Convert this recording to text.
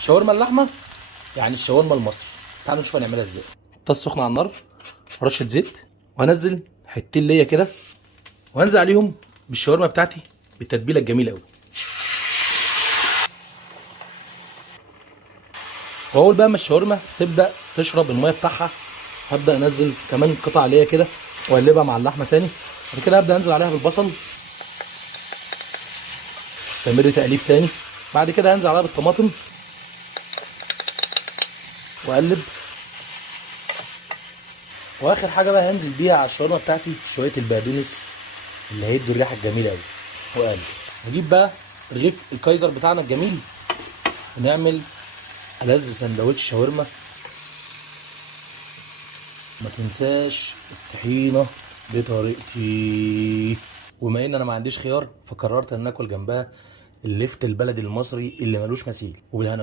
شاورما اللحمه يعني الشاورما المصري. تعالوا نشوف هنعملها ازاي. طاسه سخنه على النار، رشه زيت، وهنزل حتتين ليا كده، وهنزل عليهم بالشاورما بتاعتي بالتتبيله الجميله قوي. واول بقى ما الشاورما تبدا تشرب الميه بتاعها، هبدا انزل كمان قطع ليا كده واقلبها مع اللحمه تاني. بعد كده هبدا انزل عليها بالبصل، استمر تقليب تاني. بعد كده هنزل عليها بالطماطم واقلب. واخر حاجه بقى هنزل بيها على الشاورما بتاعتي شويه البقدونس اللي هيدوا الريحه الجميله قوي. واقلب. نجيب بقى رغيف الكايزر بتاعنا الجميل ونعمل ألذ سندوتش شاورما. ما تنساش الطحينه بطريقتي. وما ان انا ما عنديش خيار، فقررت ان اكل جنبها اللفت البلدي المصري اللي ملوش مثيل. وبالهنا.